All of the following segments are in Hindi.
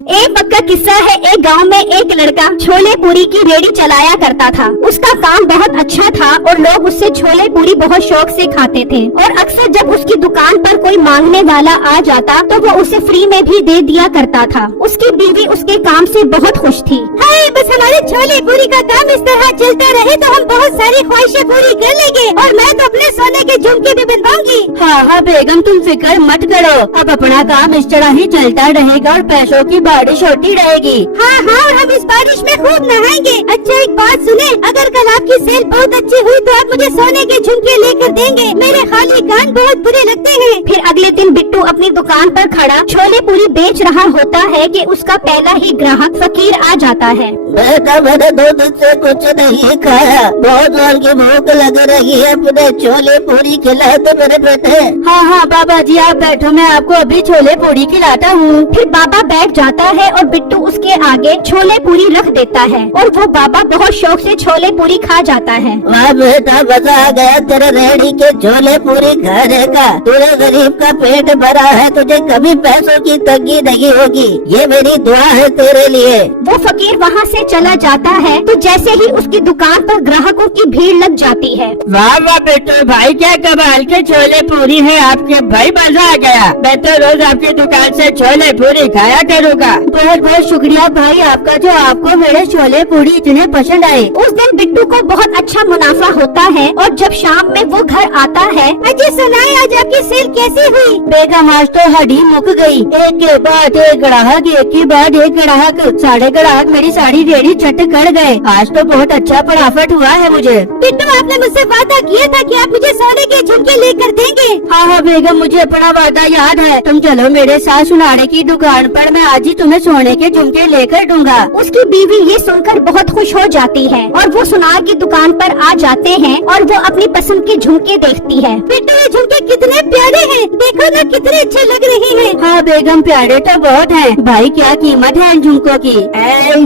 एक वक्त का किस्सा है। एक गांव में एक लड़का छोले पूरी की रेडी चलाया करता था। उसका काम बहुत अच्छा था और लोग उससे छोले पूरी बहुत शौक से खाते थे। और अक्सर जब उसकी दुकान पर कोई मांगने वाला आ जाता तो वो उसे फ्री में भी दे दिया करता था। उसकी बीवी उसके काम से बहुत खुश थी। हाय, बस हमारे छोले पूरी का काम इस तरह चलता रहे तो हम बहुत सारी ख्वाहिशें पूरी कर लेंगे और मैं तो अपने सोने के झुमके भी बनवाऊंगी। हाँ बेगम, तुम फिक्र मत करो, अब अपना काम इस तरह ही चलता रहेगा और पैसों की बारिश होती रहेगी। हाँ, और हम इस बारिश में खूब नहाएंगे। अच्छा, एक बात सुने, अगर कल आपकी सेल बहुत अच्छी हुई तो आप मुझे सोने के झुमके लेकर देंगे। मेरे खाली कान बहुत बुरे लगते हैं। फिर अगले दिन बिट्टू अपनी दुकान पर खड़ा छोले पूरी बेच रहा होता है कि उसका पहला ही ग्राहक फकीर आ जाता है। बेटा, मैंने 2 दिन से कुछ नहीं खाया, बहुत जोर की भूख लग रही है, अपने छोले पूरी खिला दो मेरे बेटे। हाँ बाबा जी, आप बैठो, मैं आपको अभी छोले पूरी खिलाता हूँ। फिर बाबा बैठ जाता है और बिट्टू उसके आगे छोले पूरी रख देता है और वो बाबा बहुत शौक से छोले पूरी खा जाता है। वाह बेटा, मजा आ गया तेरे रेहड़ी के छोले पूरी खाने का। तेरे गरीब का पेट भरा है, तुझे कभी पैसों की तंगी नहीं होगी, ये मेरी दुआ है तेरे लिए। वो फकीर वहाँ से चला जाता है तो जैसे ही उसकी दुकान पर ग्राहकों की भीड़ लग जाती है। वाह बेटे भाई, क्या कमाल के छोले पूरी है आपके भाई, मजा आ गया। मैं तो रोज आपकी दुकान से छोले पूरी खाया करूँगा। बहुत बहुत शुक्रिया भाई आपका, जो आपको मेरे छोले पूरी इतने पसंद आए। उस दिन बिट्टू को बहुत अच्छा मुनाफा होता है और जब शाम में वो घर आता है, अजय सुनाए आज आपकी सेल कैसी हुई? बेगम, आज तो हड्डी मुक गई, एक के बाद एक ग्राहक, एक के बाद एक ग्राहक, सारे ग्राहक मेरी साड़ी रेडी चट कर गए। आज तो बहुत अच्छा प्रॉफिट हुआ है मुझे। बिट्टू, आपने मुझसे वादा किया था कि आप मुझे सोने के झुमके लेकर देंगे। हाँ बेगम, मुझे अपना वादा याद है। तुम चलो मेरे साथ सुनारे की दुकान पर, मैं आज ही तुम्हें सोने के झुमके लेकर दूंगा। उसकी बीवी ये सुनकर बहुत खुश हो जाती है और वो सुनार की दुकान पर आ जाते हैं और वो अपनी पसंद के झुमके देखती है। बिट्टू, ये झुमके कितने प्यारे हैं, देखो ना कितने अच्छे लग रहे हैं। हाँ बेगम, प्यारे तो बहुत हैं। भाई क्या कीमत है इन झुमकों की?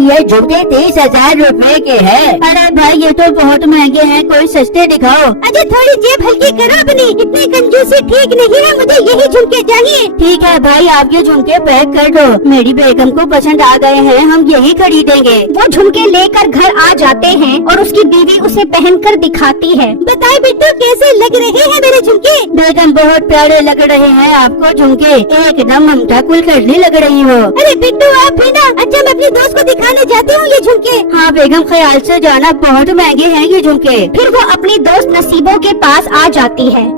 ये झुमके 30,000 रुपए के हैं। अरे भाई, ये तो बहुत महंगे हैं, कोई सस्ते दिखाओ। अजय, थोड़ी जेब हल्की करो अपनी, इतनी कंजूसी ठीक नहीं है, मुझे यही झुमके चाहिए। ठीक है भाई, आपके झुमके पैक कर दो, मेरी बेगम को पसंद आ गए हैं, हम यही खरीदेंगे। वो झुमके लेकर घर आ जाते हैं और उसकी बीवी उसे पहनकर दिखाती है। बताए बिट्टू, कैसे लग रहे हैं मेरे झुमके? बेगम, बहुत प्यारे लग रहे हैं आपको झुमके, एकदम ममता कुल करने लग रही हो। अरे बिट्टू, आप भी ना। अच्छा, मैं अपनी दोस्त को दिखाने जाती हूँ ये झुमके। हाँ बेगम, ख्याल से जाना, बहुत महंगे हैं ये झुमके। फिर वो अपनी दोस्त नसीबो के पास आ जाती है।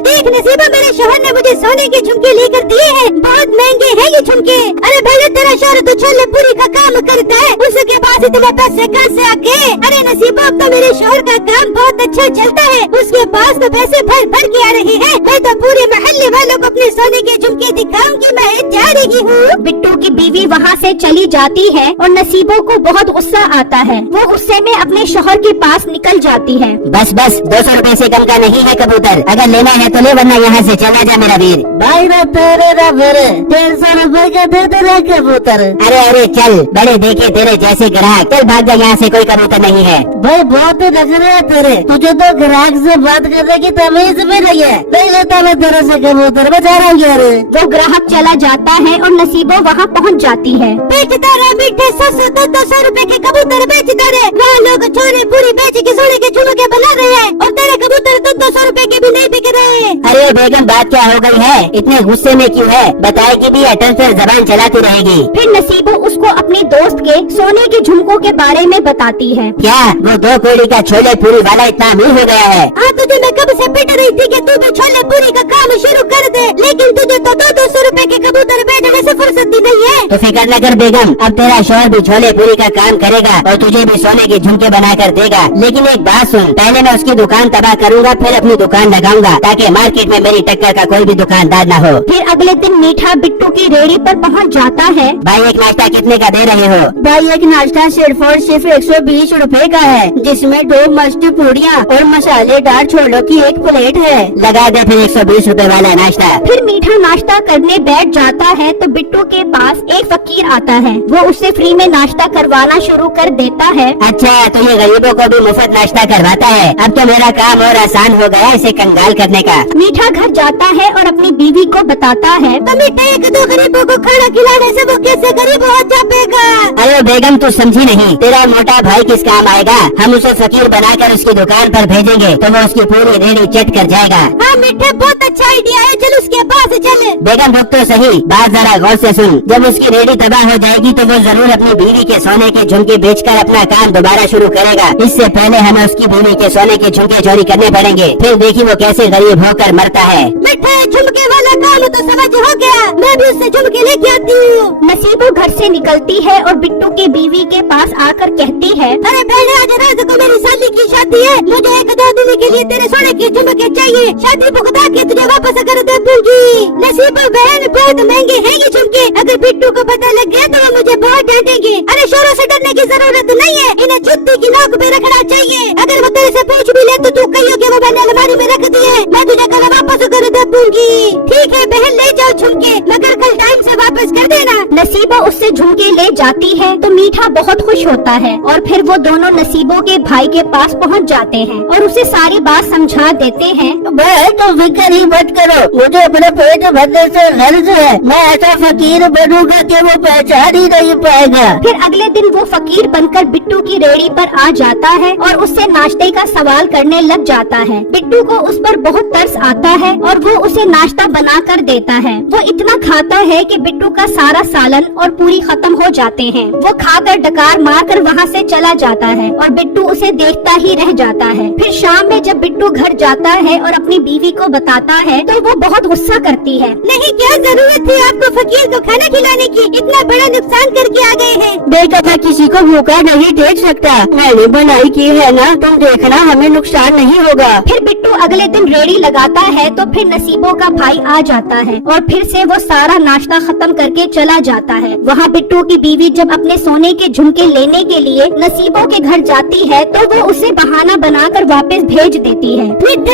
देख नसीबो, मेरे शोहर ने मुझे सोने के झुमके लेकर दिए हैं, बहुत महंगे हैं ये झुमके। अरे भैया, तेरा शोहर तो छोले पूरी का काम करता है, उसके पास इतने पैसे कहाँ से आ गए? अरे नसीबो, अब तो मेरे शोहर का काम बहुत अच्छा चलता है, उसके पास तो पैसे भर भर के आ रहे हैं। मैं तो पूरे मोहल्ले वालों को अपने सोने के झुमके दिखाऊंगी, मैं जा रही हूँ। बिट्टू की बीवी वहाँ से चली जाती है और नसीबो को बहुत गुस्सा आता है। वो गुस्से में अपने शोहर के पास निकल जाती है। बस 200 रुपए से कम का नहीं है कबूतर, अगर लेना है तो ले, वरना यहाँ से चला जा मेरा वीर। भाई मैं तेरे 150 रुपए का दे तेरा कबूतर। अरे चल, बड़े देखे तेरे जैसे ग्राहक, चल भाग जा यहाँ से, कोई कबूतर नहीं है। भाई बहुत लग रहे हैं तेरे, तुझे तो ग्राहक से बात करने की तमीज भी नहीं है। नहीं लेता मैं तेरे से कबूतर, बचा रहा हूँ यार। वो ग्राहक चला जाता है और नसीबो वहाँ पहुँच जाती है। बेचता रहे मीठे 200 रुपए के कबूतर बेचता रहे, वहाँ लोग छोले पूरी बेच के सोने के झुमके बना रहे हैं और तेरे कबूतर 200 रुपए के भी नहीं बिक रहे हैं। अरे बेगम, बात क्या हो गई है, इतने गुस्से में क्यों है? बताएगी भी अटल से जबान चलाती रहेगी। फिर नसीबो उसको अपनी दोस्त के सोने के झुमकों के बारे में बताती है। क्या वो 2 कौड़ी का छोले पूरी वाला इतना अमीर हो गया है? हाँ, तुझे मैं कब से पिट रही थी कि तू भी छोले पूरी का काम शुरू कर दे, लेकिन तुझे तो 200 रुपए के कबूतर बेचने से फुर्सत भी नहीं है। तो फिक्र न कर बेगम, अब तेरा शोहर भी छोले पूरी का काम करेगा और तुझे भी सोने के झुमके बना कर देगा। लेकिन एक बात सुन, पहले मैं उसकी दुकान तबाह करूँगा, फिर अपनी दुकान लगाऊंगा, ताकि मार्केट में मेरी टक्कर का कोई भी दुकानदार न हो। फिर अगले दिन मीठा बिट्टू की रेहड़ी पर पहुँच जाता है। भाई एक नाश्ता कितने का दे रहे हो? भाई एक नाश्ता सिर्फ और सिर्फ 120 रुपए का है, जिसमें 2 मस्त पूड़ियाँ और मसालेदार छोलों की एक प्लेट है। लगा दे फिर 120 रुपए वाला नाश्ता। फिर मीठा नाश्ता करने बैठ जाता है तो बिट्टू के पास एक फकीर आता है। वो उससे फ्री में नाश्ता करवाना शुरू कर देता है। अच्छा, तो ये गरीबों को भी मुफ्त नाश्ता करवाता है। अब तो मेरा काम और आसान हो गया इसे कंगाल करने का। मीठा घर जाता है और अपनी बीवी को बताता है, तो मीठा एक दो गरीबों को खाना खिलाने से वो कैसे गरीब हो जाएगा। अरे बेगम, तू समझी नहीं, तेरा मोटा भाई किस काम आएगा। हम उसे फकीर बनाकर उसकी दुकान पर भेजेंगे तो वो उसकी पूरी रेहड़ी चट कर जाएगा। हाँ मीठे, बहुत अच्छा आइडिया है, चल उसके पास चल। बेगम रुक तो सही, बात जरा गौर से सुन। जब उसकी रेहड़ी तबाह हो जाएगी तो वो जरूर अपनी बीवी के सोने के झुमके बेचकर अपना काम दोबारा शुरू करेगा। इससे पहले हमें उसकी बीवी के सोने के झुमके चोरी करने पड़ेंगे। फिर देखी वो कैसे गरीब होकर मरता है। मीठे, झुमके वाला काम तो समझ हो गया, मैं भी उससे झुमके लेके आती हूँ। नसीबो घर से निकलती है और बिट्टू की बीवी के पास आकर कहती है, अरे बहन, आज रात को मेरी साली की शादी है, मुझे एक दो दिन के लिए तेरे सोने के झुमके चाहिए। शादी भुगता के तुझे वापस कर दे दूंगी। नसीबो बहन, बहुत महंगे हैं ये झुमके, अगर बिट्टू को पता लग गया तो वो मुझे बहुत डांटेंगे। अरे शोरों से डरने की जरूरत नहीं है, इन्हें जूते की नोक पे रखना चाहिए। अगर वो तेरे से पूछ भी ले तो तू कहियो कि वो मैंने अलमारी में रख दिए, मैं तुझे कल वापस कर दे दूंगी। ठीक है बहन, ले जाओ झुमके, मगर कल टाइम से वापस कर देना। नसीबो उससे झुमके ले जाती है तो मीठा बहुत खुश होता है और फिर वो दोनों नसीबो के भाई के पास पहुंच जाते हैं और उसे सारी बात समझा देते हैं। भाई तो फिक्र ही मत करो, मुझे अपने पेट भरने से गर्ज है। मैं ऐसा फकीर बनूंगा कि वो पहचान ही नहीं पाएगा। फिर अगले दिन वो फकीर बनकर बिट्टू की रेहड़ी पर आ जाता है और उससे नाश्ते का सवाल करने लग जाता है। बिट्टू को उस पर बहुत तरस आता है और वो उसे नाश्ता बना कर देता है। वो इतना खाता है कि बिट्टू का सारा सालन और पूरी खत्म हो जाते हैं। वो खाकर डकार मार कर वहाँ से चला जाता है और बिट्टू उसे देखता ही रह जाता है। फिर शाम में जब बिट्टू घर जाता है और अपनी बीवी को बताता है तो वो बहुत गुस्सा करती है। नहीं, क्या जरूरत थी आपको फकीर को खाना खिलाने की, इतना बड़ा नुकसान करके आ गए हैं। बेटा किसी को भूखा नहीं देख सकता, मैंने बनाई की है ना, तुम देखना हमें नुकसान नहीं होगा। फिर बिट्टू अगले दिन रेड़ी लगाता है तो फिर नसीबों का भाई आ जाता है और फिर से वो सारा नाश्ता खत्म करके चला जाता है। वहाँ बिट्टू की बीवी जब अपने सोने के झुमके लेने के लिए नसीबों के घर जाती है तो वो उसे बहाना बनाकर वापस भेज देती है।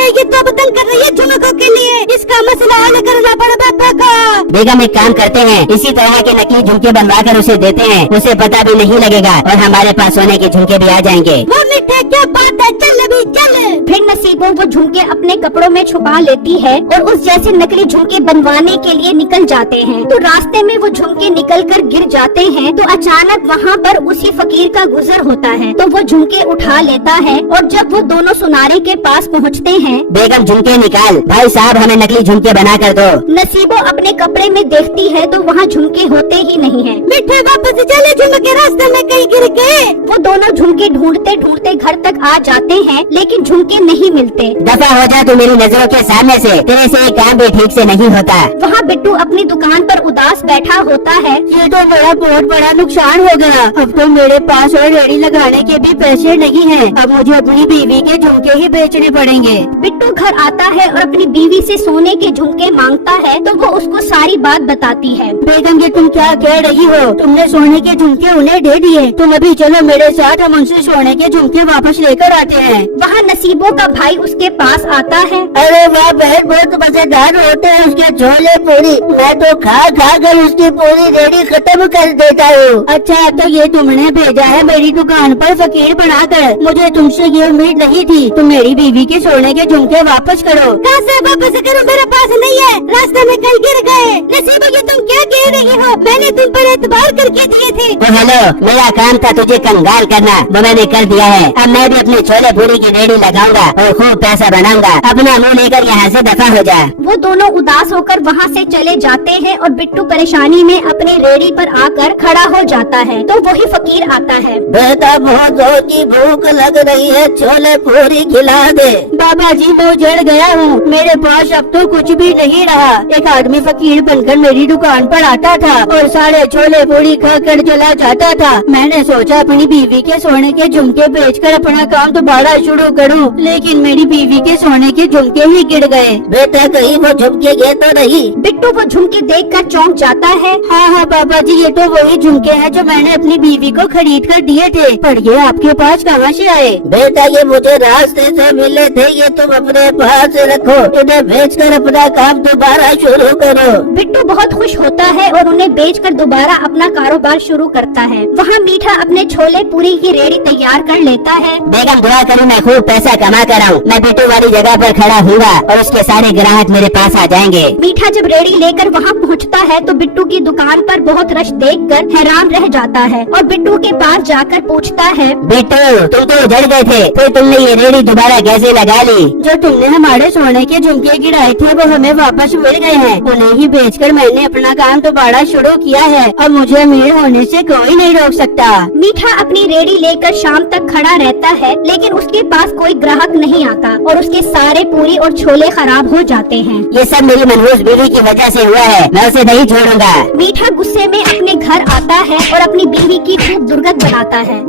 ये तो बदल कर रही है झुमकों के लिए, इसका मसला हल करना पड़ेगा। बेगम एक काम करते हैं, इसी तरह के नकली झुमके बनवा कर उसे देते हैं, उसे पता भी नहीं लगेगा और हमारे पास सोने के झुमके भी आ जाएंगे। वो मिठे, क्या बात है, चल अभी चल। फिर नसीबों वो झुमके अपने कपड़ों में छुपा लेती है और उस जैसे नकली झुमके बनवाने के लिए निकल जाते हैं। तो रास्ते में वो झुमके निकल कर गिर जाते हैं तो अचानक वहाँ पर उसी फकीर का गुजर होता है तो वो झुमके उठा लेता है और जब वो दोनों सुनारे के पास पहुँचते हैं, बेगम झुमके निकाल, भाई साहब हमें नकली झुमके बना कर दो। नसीबो अपने कपड़े में देखती है तो वहाँ झुमके होते ही नहीं है। मिठे वापस चले, झुमके रास्ते में कहीं गिर गए। वो दोनों झुमके ढूंढते ढूंढते घर तक आ जाते हैं लेकिन झुमके नहीं मिलते। दफा हो जा तू मेरी नजरों के सामने से, तेरे से एक काम भी ठीक से नहीं होता। वहाँ बिट्टू अपनी दुकान पर उदास बैठा होता है। ये तो बहुत बड़ा नुकसान हो गया, अब तो मेरे पास और रेडी लगाने के भी पैसे नहीं हैं। अब मुझे अपनी बीवी के झुमके ही बेचने पड़ेंगे। बिट्टू घर आता है और अपनी बीवी से सोने के झुमके मांगता है तो वो उसको सारी बात बताती है। बेगम ये तुम क्या कह रही हो, तुमने सोने के झुमके उन्हें दे दिए, तुम अभी चलो मेरे साथ, हम उनसे सोने के झुमके वापस लेकर आते हैं। वहाँ नसीबों का भाई उसके पास आता है। अरे वाह बहन, बहुत मजेदार होते हैं उसके छोले पूरी, मैं तो खा कर उसकी पूरी रेडी खत्म कर देता हूँ। अच्छा तो ये तुमने भेजा है मेरी दुकान पर फकीर बनाकर, मुझे तुमसे ये उम्मीद नहीं थी। तुम मेरी बीवी के सोने के झुमके वापस करो। कहाँ से वापस करूँ, मेरे पास नहीं है, रास्ते में कहीं गिर गए। नसीबो ये तुम क्या कह रही हो, मैंने तुम पर एतबार करके दिए थे। हेलो, मेरा काम था तुझे कंगाल करना, वो मैंने कर दिया है। अब मैं भी अपने छोले पूरी की रेडी लगाऊंगा और खूब पैसा बनाऊंगा। अपना मुँह लेकर यहाँ से दफा हो जा। वो दोनों उदास होकर वहाँ से चले जाते हैं और बिट्टू परेशानी में अपने रेडी पर आकर खड़ा हो जाता है तो वही फकीर आता है। बेटा बहुत जोर की भूख लग रही है, छोले पूरी खिला दे। बाबा जी मैं उजड़ गया हूँ, मेरे पास अब तो कुछ भी नहीं रहा। एक आदमी फकीर बनकर मेरी दुकान पर आता था और सारे छोले पूरी खाकर चला जाता था। मैंने सोचा अपनी बीवी के सोने के झुमके बेचकर अपना काम दोबारा शुरू करूँ, लेकिन मेरी बीवी के सोने के झुमके ही गिर गए। बेटा कहीं वो झुमके गए तो नहीं? बिट्टू वो झुमके देखकर चौंक जाता है। हाँ पापा जी, ये तो वही झुमके हैं जो मैंने अपनी बीवी को खरीद कर दिए थे, पर ये आपके पास कहाँ से आए? बेटा ये मुझे रास्ते से मिले थे, ये तुम अपने पास रखो, इन्हें बेचकर अपना काम दोबारा शुरू करो। बिट्टू बहुत खुश होता है और उन्हें बेचकर दोबारा अपना कारोबार शुरू करता है। वहाँ मीठा अपने छोले पूरी की रेडी तैयार कर लेता है। बेगम दुआ करूँ मैं खूब पैसा कमा कर आऊँ। मैं बिट्टू वाली जगह पर खड़ा हूँगा और उसके सारे ग्राहक मेरे पास आ जाएंगे। मीठा जब रेडी लेकर वहाँ पहुँचता है तो बिट्टू की दुकान पर बहुत रश देखकर हैरान रह जाता है और बिट्टू के पास जाकर पूछता है, बिट्टू तुम तो उधर गए थे, फिर तुमने ये रेडी दोबारा कैसे लगा ली? जो तुमने हमारे सोने के झुमके गिराए थे वो हमें वापस मिल गए हैं। उन्हें ही बेचकर मैंने अपना काम दोबारा शुरू किया है और मुझे अमीर होने से कोई नहीं रोक सकता। मीठा अपनी रेडी लेकर शाम तक खड़ा रहता है लेकिन उसके पास कोई ग्राहक नहीं आता और उसके सारे पूरी और छोले खराब हो जाते हैं। ये सब मेरी मनहूस बीवी की वजह से हुआ है, मैं उसे नहीं छोड़ूंगा। मीठा गुस्से में अपने घर आता है और अपनी बीवी की खूब दुर्गत बनाता है।